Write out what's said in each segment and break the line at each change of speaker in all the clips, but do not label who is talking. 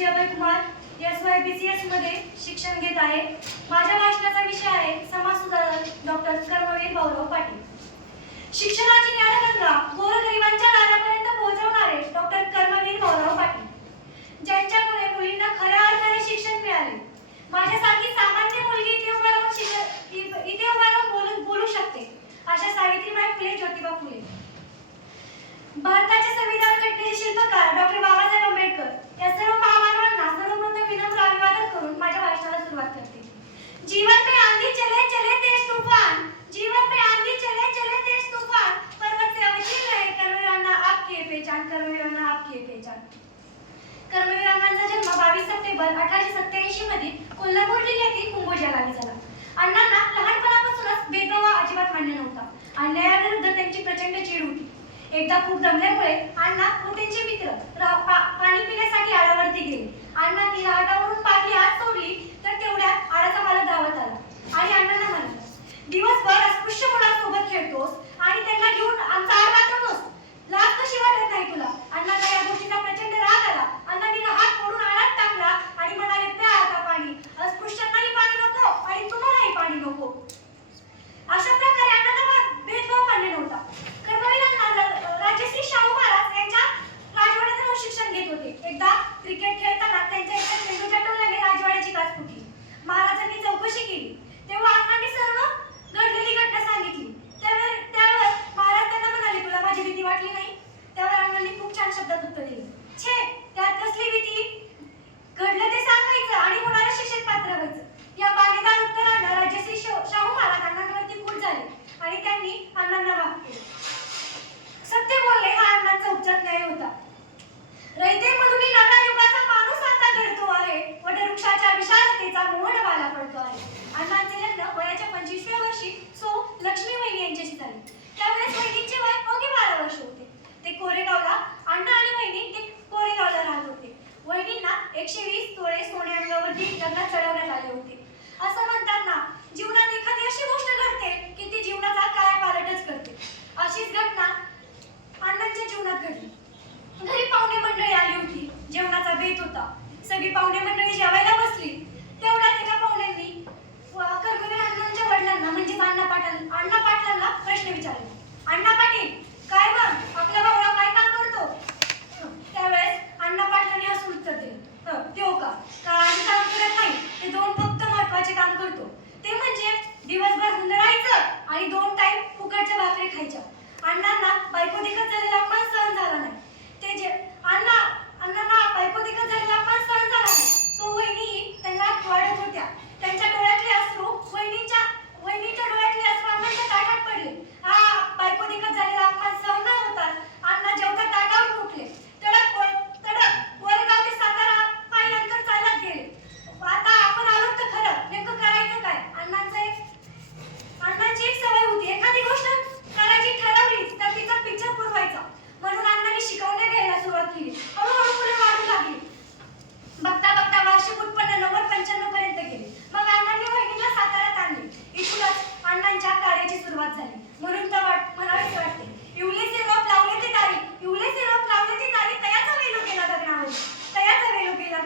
Shri Abhay Kumar S Y B C एसमध्ये शिक्षण घेत आहे. माझ्या भाषणाचा विषय आहे समाज सुधारक डॉक्टर कर्मवीर भाऊराव पाटील. शिक्षणाची ज्ञानगंगा गोरगरिबांच्या दारापर्यंत पोहोचवणारे डॉक्टर कर्मवीर भाऊराव पाटील. ज्यांच्यामुळे मुलींना खऱ्या अर्थाने शिक्षण मिळाले. माझ्या कर्मवीरांना आपकी ये कर्मवीरांचा जन्म बावीस सप्टेंबर अठराशे सत्याऐंशी मध्ये कोल्हापूर जिल्ह्यातील कुंभोज या गावी झाला. अण्णांना लहानपणापासूनच भेदभाव अजिबात मान्य नव्हता. अन्यायाविरुद्ध त्यांची प्रचंड चीड होती. एकदा खूप दमल्यामुळे अण्णा व त्यांचे मित्र पाणी पिण्यासाठी आडावरती गेले. अण्णा ती रहाटावरून पाठी आत सोडली तर तेवढ्यात आडाचा मालक धावत आला. आणि अण्णांना म्हणलं दिवसभर अस्पृश्य मुलांसोबत खेळतोस आणि त्यांना घेऊन आमचा आड वाटवतोस लाज कशी वाटत नाही तुला अण्णांना या गोष्टीचा प्रचंड राग आला अण्णांनी हात फोडून आडात टाकला आणि म्हणाले प्या आता पाणी अस्पृश्यांनाही पाणी नको आणि तुम्हालाही पाणी नको अशा प्रकारे अण्णांना भा- भेदभाव मान्य नव्हता कर्मवीरांना र- राजश्री शाहू महाराज यांच्या राजवाड्यात राहून शिक्षण घेत होते एकदा क्रिकेट खेळताना त्यांच्या एका चेंडूच्या टोलाने राजवाड्याची काच फुटली महाराजांनी चौकशी केली तेव्हा अण्णांनी सर्व घडलेली घटना सांगितली त्यावर त्यावर महाराज त्यांना म्हणाले तुला माझी नाही. त्यावर अण्णांनी खूप छान शब्दात उत्तर दिले. छे त्यात कसली भीती? घडलं ते सांगायचं आणि होणाऱ्या शिक्षेत पात्र व्हायचं. या बागेदार उत्तरांना राज्यश्री शाहू महाराज अण्णांवरती खूट झाले आणि त्यांनी अण्णांना वाफ केले. सत्य बोलले हा अण्णांचा उपचार न्याय होता. रयतेमधून नव्या युगाचा माणूस आता घडतो आहे. वटवृक्षाच्या विशालतेचा मोहन वाला पडतो आहे. अण्णांचे लग्न वयाच्या पंचवीसव्या वर्षी सो लक्ष्मी वहिनी यांच्याशी झाले. त्यावेळेस वहिनींचे वय अवघे बारा वर्ष होते. ते कोरेगावला. अण्णा आणि वहिनी ते कोरेगावला राहत होते. वहिनींना एकशे वीस तोळे सोने अंगावरती लग्नात चढवण्यात आले होते. असं म्हणतात ना जीवनात एखादी अशी गोष्ट घडते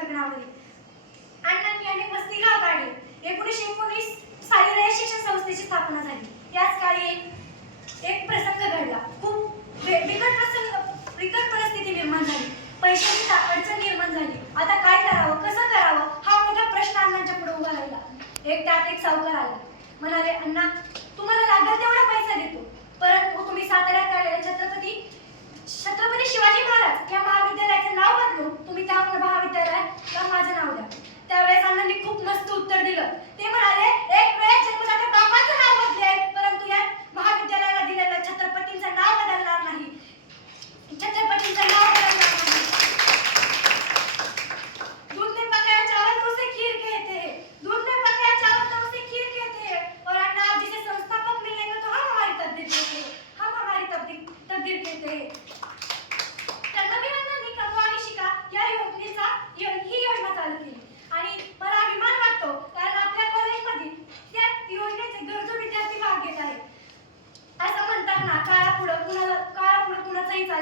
वेलो केला अण्णांनी अनेक वसतिगृह काढले एकोणीसशे एकोणीस साली रयत शिक्षण संस्थेची स्थापना झाली. याच काळी एक एक प्रसंग घडला. खूप बिकट प्रसंग बिकट परिस्थिती निर्माण झाली. पैशाची अडचण निर्माण झाली. आता काय करावं कसं करावं हा मोठा प्रश्न अण्णांच्या पुढे उभा राहिला. एक त्यात एक सावकार आला. म्हणाले अण्णा तुम्हाला लागेल तेवढा पैसा देतो. परंतु तुम्ही साताऱ्यात आलेल्या छत्रपती छत्रपती शिवाजी महाराज या महाविद्यालयाचे नाव बदलून तुम्ही त्या महाविद्यालयाला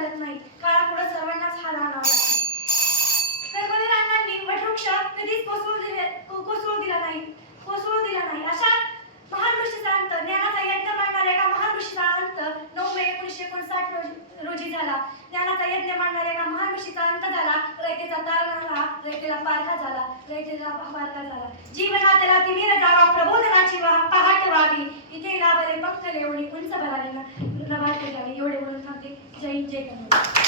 चालत नाही काळापुढे सर्वांनाच हा आणावा कर्मवीरांनी वटवृक्ष कधीच कोसळू दिले कोसळू दिला नाही. कोसळू दिला नाही. अशा अंत ज्ञानाचा यज्ञ मांडणाऱ्या एका अंत नऊ मे एकोणीसशे एकोणसाठ रोजी रोजी झाला. ज्ञानाचा यज्ञ मांडणाऱ्या एका महान अंत झाला. रयतेचा तारणारा रयतेला पारखा झाला. रयतेला पारखा झाला. जीवना त्याला जावा प्रबोधनाची वा पहाट व्हावी इथे लाभले पंख लेवणी उंच भरावी प्रभात एवढे म्हणून ಜೈ ಜೈ ಕನ್ನಡ